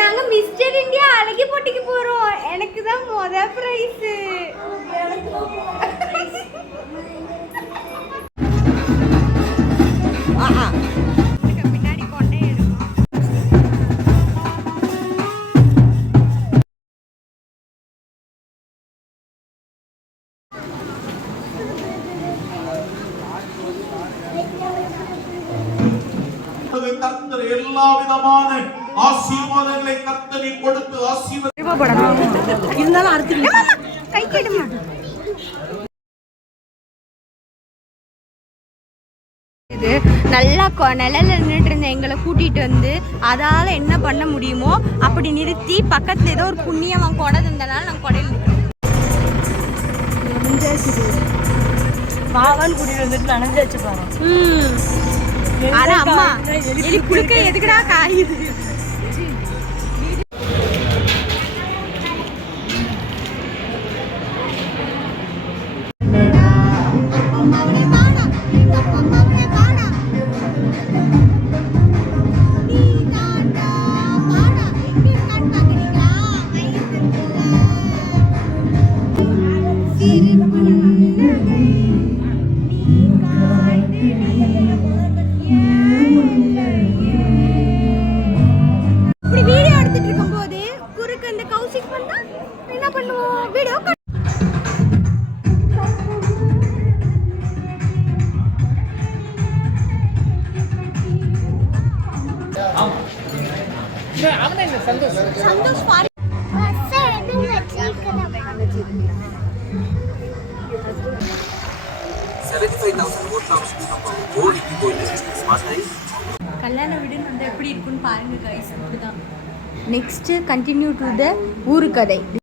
நாங்க mister India அழகி போட்டிக்கு போறோம். எனக்கு தான் முத பிரைஸ். பின்னாடி கொண்டே இருக்கும். கர்த்தர் எல்லா விதமான ஆசீர்வாதங்களை கர்த்தர் கொடுத்து இருந்தாலும் அடுத்து கை கேடுமா. இது நல்லா நிழல்ல நின்றுட்டு இருந்த எங்களை கூட்டிட்டு வந்து அதால என்ன பண்ண முடியுமோ அப்படி நிறுத்தி பக்கத்துல ஏதோ ஒரு புண்ணியவன் கொடை தந்தனால நாங்கள் கொடையில் மாவான்னு கூட்டிட்டு வந்துட்டு நனைஞ்சு வச்சுப்பாங்க. ஆனா அம்மா எலி புழுக்க எதுக்குடா காயுது. சந்தோஷ் பாரு. கல்யாண வீடுன்னு வந்து எப்படி இருக்குன்னு பாருங்க கைஸ். அப்படிதான். நெக்ஸ்ட் கண்டினியூ டு த ஊரு கதை.